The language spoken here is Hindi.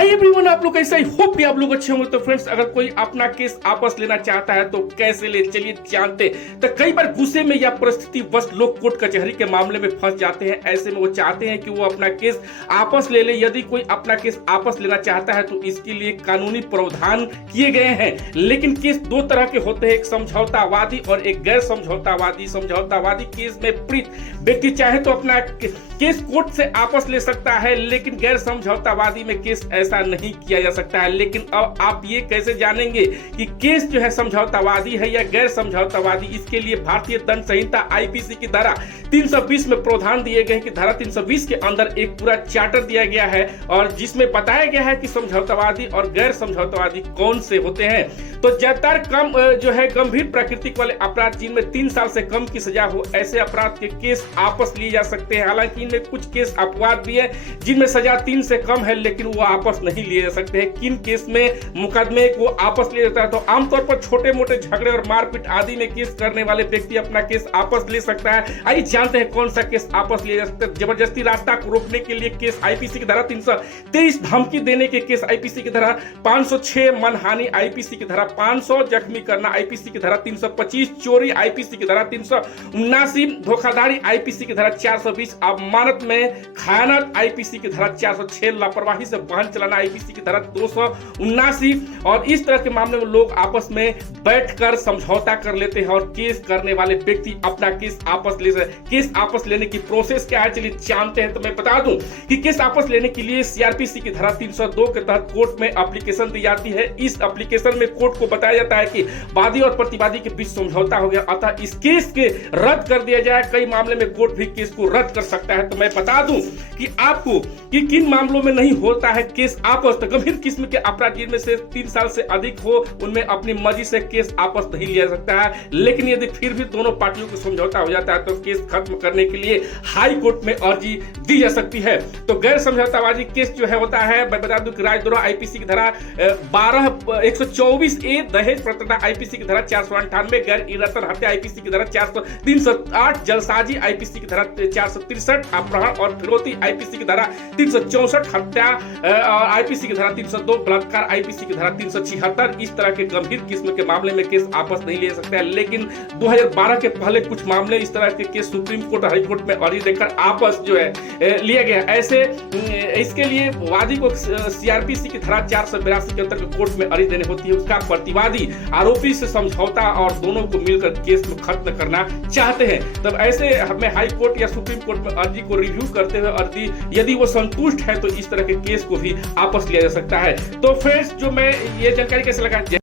हाय एवरीवन, आप लोग कैसे? आई होप कि आप लोग अच्छे होंगे। तो फ्रेंड्स, अगर कोई अपना केस आपस लेना चाहता है तो कैसे ले, चलिए जानते। तो कई बार गुस्से में या परिस्थिति वश लोग कोर्ट कचहरी के मामले में फंस जाते हैं। ऐसे में वो चाहते हैं कि वो अपना केस आपस ले ले। यदि कोई अपना केस आपस लेना चाहता है तो इसके लिए कानूनी प्रावधान किए गए हैं। लेकिन केस दो तरह के होते हैं, एक समझौतावादी और एक गैर समझौतावादी। समझौतावादी केस में पीड़ित व्यक्ति चाहे तो अपना केस कोर्ट से आपस ले सकता है, लेकिन गैर समझौतावादी में केस ऐसा नहीं किया जा सकता है। लेकिन अब आप ये कैसे जानेंगे कि केस जो है समझौतावादी है या गैर समझौतावादी? इसके लिए भारतीय दंड संहिता आईपीसी की धारा 320 में प्रावधान दिए गए हैं कि धारा 320 के अंदर एक पूरा चार्टर दिया गया है और जिसमें बताया गया है कि समझौतावादी और गैर समझौतावादी कौन से होते हैं। तो ज्यादातर कम जो है गंभीर प्रकृति वाले अपराध जिनमें 3 साल से कम की सजा हो, ऐसे अपराध के केस आपस लिए जा सकते हैं। हालांकि इनमें कुछ केस अपवाद भी है जिनमें सजा 3 से कम है, लेकिन वो आपस नहीं लिए जा सकते हैं। किन केस में मुकदमे को आपस लिया जाता है? तो आमतौर पर छोटे मोटे झगड़े और मारपीट आदि में केस करने वाले व्यक्ति अपना केस आपस ले सकता है। आइए जानते हैं कौन सा केस आपस लिया जा सकता है। जबरदस्ती रास्ता को रोकने के लिए केस आईपीसी की धारा 323, धमकी देने के केस आईपीसी की धारा 506, मनहानि आईपीसी की धारा 500, जख्मी करना आईपीसी की धारा 325, चोरी आईपीसी की धारा 379, धोखाधड़ी आईपीसी की धारा 420, अमानत में खयानत आईपीसी की धारा 406, लापरवाही से वाहन चलाना आईपीसी की धारा 279। और इस तरह के मामले में लोग आपस में बैठकर समझौता कर लेते हैं और केस करने वाले व्यक्ति अपना केस आपस ले सकते हैं। केस आपस लेने की प्रोसेस क्या है, चलिए जानते हैं। तो मैं बता दूं कि केस आपस लेने के लिए सीआरपीसी की धारा 302 के तहत कोर्ट में एप्लीकेशन दी जाती है। इस एप्लीकेशन में कोर्ट को बताया जाता है कि वादी और प्रतिवादी के बीच समझौता हो गया, अतः इस केस के रद्द कर दिया जाए। कई मामले में कोर्ट भी केस को रद्द कर सकता है। तो मैं बता दूं कि आपको कि किन मामलों में नहीं होता है केस आपस। तो गंभीर किस्म के अपराध जिनमें से 3 साल से अधिक हो, उनमें अपनी मर्जी से केस आपस नहीं लिया जा सकता है। लेकिन यदि फिर भी दोनों पार्टियों को समझौता हो जाता है तो केस खत्म करने के लिए हाई कोर्ट में अर्जी दी जा सकती है। तो गैर समझौतावादी केस जो है होता है, मैं बता दूं कि राजद्रोह आईपीसी की धारा 124A, दहेज प्रताड़ना आईपीसी की धारा 498, गैर इरादतन हत्या आईपीसी की धारा 308, जलसाजी आईपीसी की धारा 463, अपहरण और फिरौती आईपीसी की धारा 364, हत्या आईपीसी की धारा 302, बलात्कार आईपीसी की धारा 376। इस तरह के गंभीर किस्म के मामले में केस आपस नहीं ले सकते हैं। लेकिन 2012 के पहले कुछ मामले इस तरह के case supreme court high court में अर्जी देकर आपस जो है लिया गया। ऐसे इसके लिए वादी को सीआरपीसी की धारा 482 के अंतर्गत कोर्ट में अर्जी देनी होती है। उसका प्रतिवादी आरोपी से समझौता और दोनों को मिलकर केस में खत्म करना चाहते हैं। तब ऐसे हमें हाई कोर्ट या सुप्रीम कोर्ट में अर्जी को रिव्यू करते हुए अर्जी यदि वो संतुष्ट है तो इस तरह के केस को भी आपस लिया जा सकता है। तो फ्रेंड्स, जो मैं ये जानकारी कैसे लगा